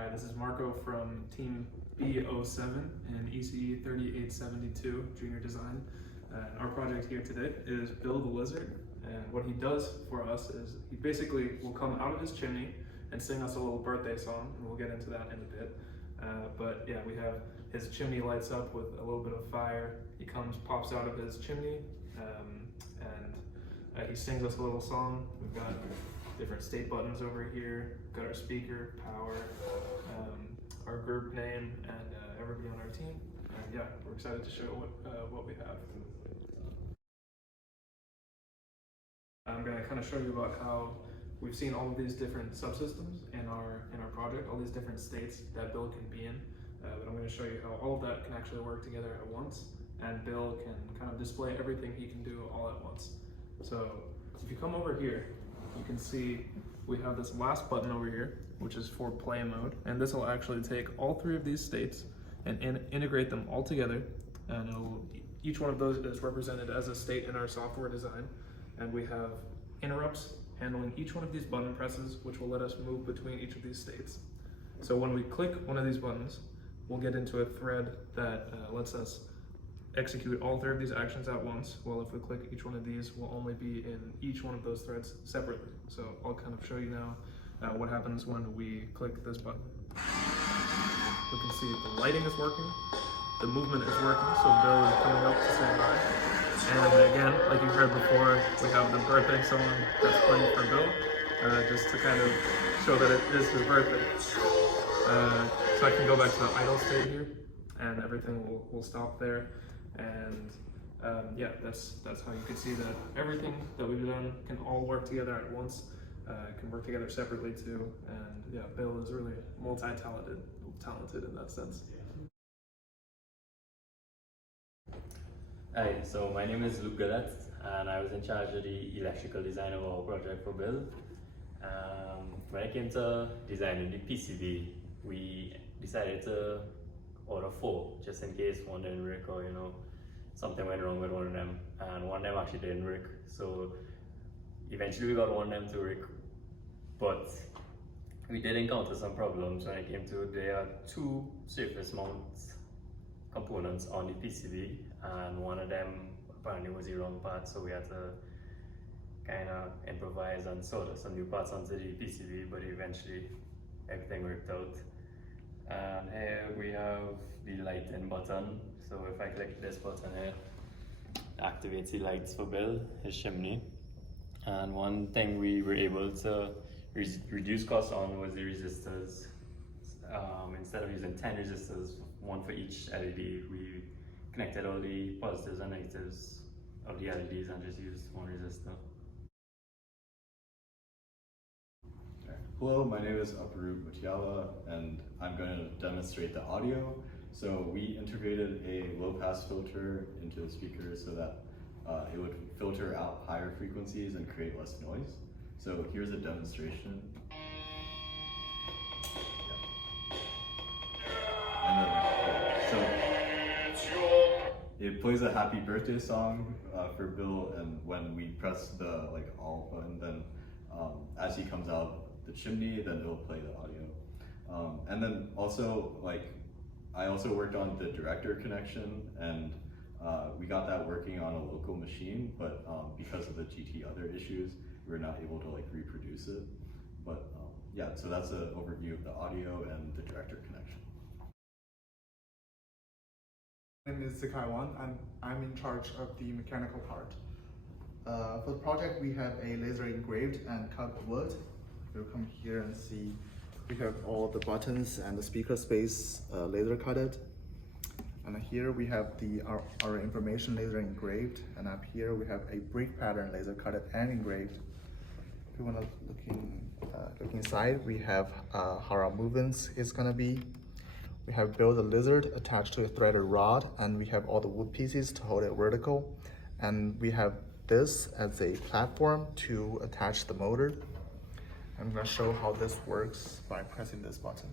Hi, this is Marco from team B07 in ECE 3872 Junior Design. And our project here today is Bill the Lizard. And what he does for us is he basically will come out of his chimney and sing us a little birthday song, and we'll get into that in a bit. But yeah, we have his chimney lights up with a little bit of fire. He pops out of his chimney, and he sings us a little song. We've got different state buttons over here. We've got our speaker, power, our group name, and everybody on our team. And yeah, we're excited to show what we have. I'm going to kind of show you about how we've seen all of these different subsystems in our project, all these different states that Bill can be in. But I'm going to show you how all of that can actually work together at once, and Bill can kind of display everything he can do all at once. So if you come over here, you can see we have this last button over here, which is for play mode, and this will actually take all three of these states and integrate them all together, and each one of those is represented as a state in our software design, and we have interrupts handling each one of these button presses, which will let us move between each of these states. So when we click one of these buttons, we'll get into a thread that lets us execute all three of these actions at once. Well, if we click each one of these, we'll only be in each one of those threads separately. So I'll kind of show you now what happens when we click this button. We can see the lighting is working, the movement is working, so Bill is coming up to say hi. And again, like you heard before, we have the birthday song that's playing for Bill, just to kind of show that it is his birthday. So I can go back to the idle state here, and everything will stop there. And yeah, that's how you can see that everything that we've done can all work together at once, can work together separately too. And yeah, Bill is really talented in that sense. Hi, so my name is Luke Gadet, and I was in charge of the electrical design of our project for Bill. When it came to designing the PCB, we decided to order 4, just in case one didn't work, or something went wrong with one of them, and one of them actually didn't work. So eventually we got one of them to work, but we did encounter some problems when it came to there are 2 surface mount components on the PCB, and one of them apparently was the wrong part, so we had to kind of improvise and solder some new parts onto the PCB, but eventually everything worked out. And here we have the lighting button. So if I click this button here, it activates the lights for Bill, his chimney. And one thing we were able to reduce costs on was the resistors. Instead of using 10 resistors, 1 for each LED, we connected all the positives and negatives of the LEDs and just used 1 resistor. Hello, my name is Aparu Mutiala, and I'm going to demonstrate the audio. So we integrated a low-pass filter into the speaker so that it would filter out higher frequencies and create less noise. So here's a demonstration. It plays a happy birthday song for Bill, and when we press the all button, then as he comes out the chimney, then it'll play the audio. And then also, I also worked on the director connection, and we got that working on a local machine, but because of the GT other issues, we were not able to reproduce it. But yeah, so that's an overview of the audio and the director connection. My name is Zikai Wan, and I'm in charge of the mechanical part. For the project, we have a laser engraved and cut wood. We'll come here and see we have all the buttons and the speaker space laser cutted. And here we have our information laser engraved, and up here we have a brick pattern laser cutted and engraved. If you want to look inside, we have how our movements is gonna be. We have built a lizard attached to a threaded rod, and we have all the wood pieces to hold it vertical. And we have this as a platform to attach the motor. I'm going to show how this works by pressing this button.